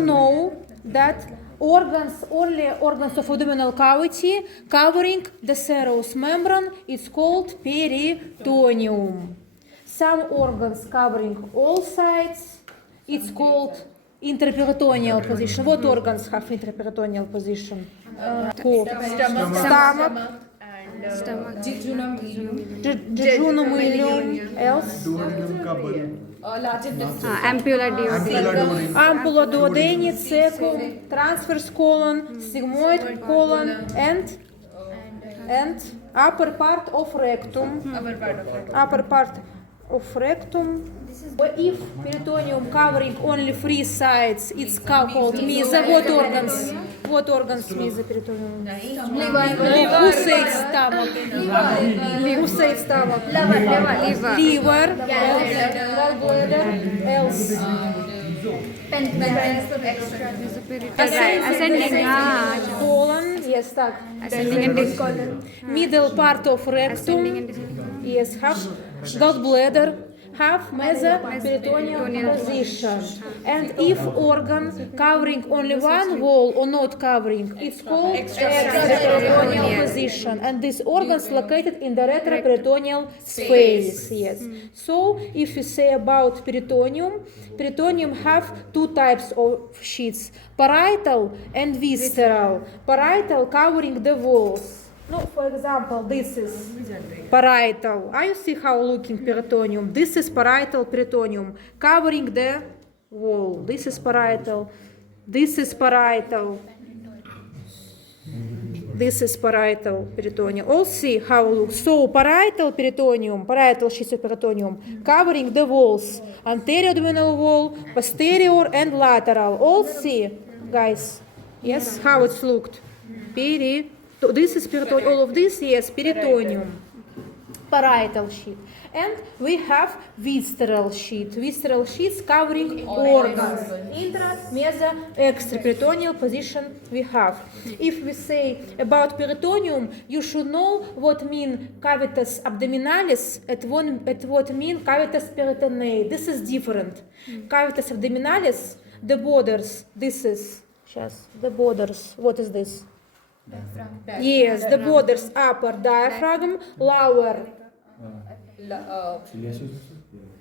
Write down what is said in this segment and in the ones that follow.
you know that only organs of abdominal cavity covering the serous membrane is called peritoneum. Some organs covering all sides, it's called intraperitoneal position. What organs have intraperitoneal position? Stomach. Jejunum ileum. Else? Ampulla duodeni, cecum, transverse colon, sigmoid colon, and upper part of rectum. Upper part of rectum. If peritoneum covering only 3 sides, it's called mesa. What organs mesa peritoneum? Who says stomach? Who says stomach? Liver. Gallbladder. Else. Ascending colon. Yes, tak. Ascending and colon. Middle part of rectum. Yes, have gallbladder. Have mesoperitoneal position. And if organ covering only one wall or not covering, it's called extraperitoneal position. And this organ is located in the retroperitoneal space. Yes. So if you say about peritoneum have 2 types of sheets: parietal and visceral. Parietal covering the walls. No, for example, this is parietal. You see how looking peritoneum. This is parietal peritoneum covering the wall. This is parietal. This is parietal. This is parietal peritoneum. All see how it looks. So parietal peritoneum, parietal sheets of peritoneum covering the walls, anterior abdominal wall, posterior and lateral. All see, guys. Yes, how it's looked. This is peritoneum. All of this, yes, peritoneum, parietal sheet. And we have visceral sheet. Visceral sheets covering organs. Intra, meso, extraperitoneal position we have. If we say about peritoneum, you should know what mean cavitas abdominalis and what mean cavitas peritoneae. This is different. Cavitas abdominalis, the borders. This is the borders. What is this? Yes, the borders, upper diaphragm, lower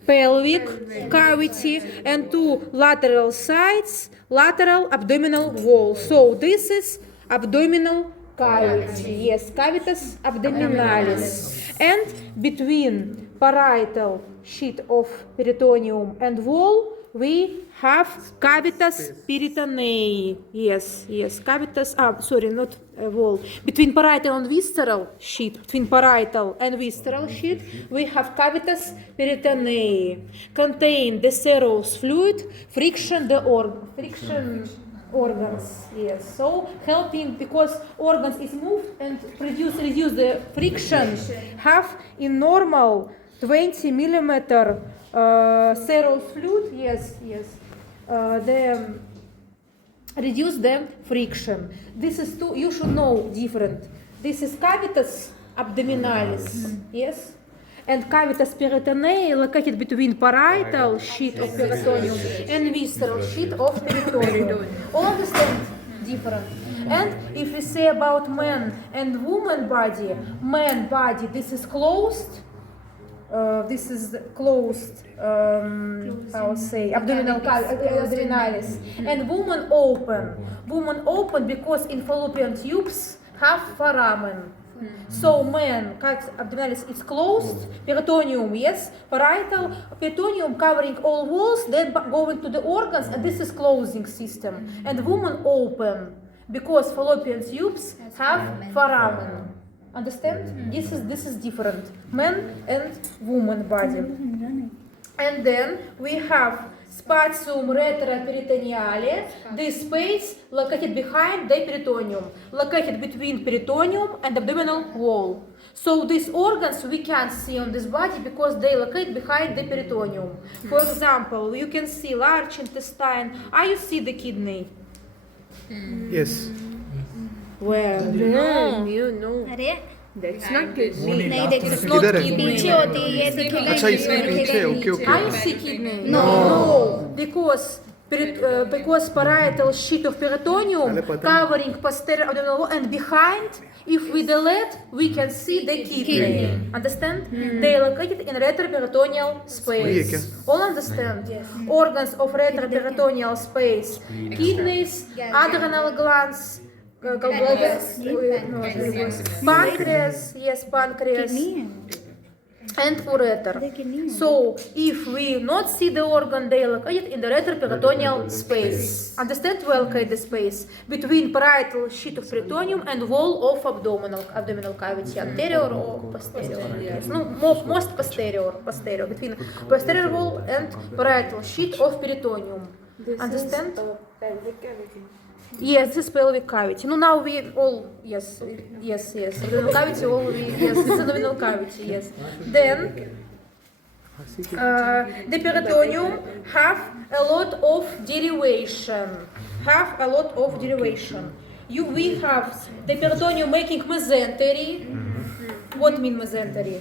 pelvic cavity, and 2 lateral sides, lateral abdominal wall. So this is abdominal cavity. Yes, cavitas abdominalis. And between parietal sheet of peritoneum and wall, we have cavitas peritoneae. Yes, cavitas, not wall. Between parietal and visceral sheet, we have cavitas peritoneae. Contain the serous fluid, friction organs. Yes, so helping because organs is moved and reduce the friction. Have in normal 20 millimeter serous fluid. Yes. Reduce the friction. This is you should know different. This is cavitas abdominalis, yes, and cavitas peritoneae located between parietal sheet of peritoneum and visceral sheet of peritoneum. All understand different. And if we say about man and woman body, this is closed. This is closed, abdominalis, and woman open because in fallopian tubes have foramen. So man, abdominalis is closed, peritoneum, yes, parietal, peritoneum covering all walls, then going to the organs, and this is closing system. And woman open because fallopian tubes have foramen. Understand? This is different. Man and woman body. And then we have spatium retroperitoneale, this space located behind the peritoneum, located between peritoneum and abdominal wall. So these organs we can't see on this body because they locate behind the peritoneum. For example, you can see large intestine. You see the kidney? Yes. Well, no. That's not kidney. It's not kidney. अच्छा इसमें पीछे okay You see kidney? No. Because Because parietal sheet of peritoneum Ale potom- covering posterior abdominal wall and behind, if we delete, we can see the kidney. Understand? They are located in retroperitoneal space. Okay. All understand? Organs of retroperitoneal space: kidneys, adrenal glands, gallbladder, pancreas, yes, pancreas. And ureter. So, if we not see the organ, they are located in the retroperitoneal space. Understand well, the space between parietal sheet of peritoneum and wall of abdominal cavity, anterior or posterior. Yes. No, most posterior, between posterior wall and parietal sheet of peritoneum. Understand? Yes, this is pelvic cavity. No, now we all, yes. Abdominal cavity, all we, yes, this is abdominal cavity, yes. Then, the peritoneum have a lot of derivation. We have the peritoneum making mesentery. What mean mesentery?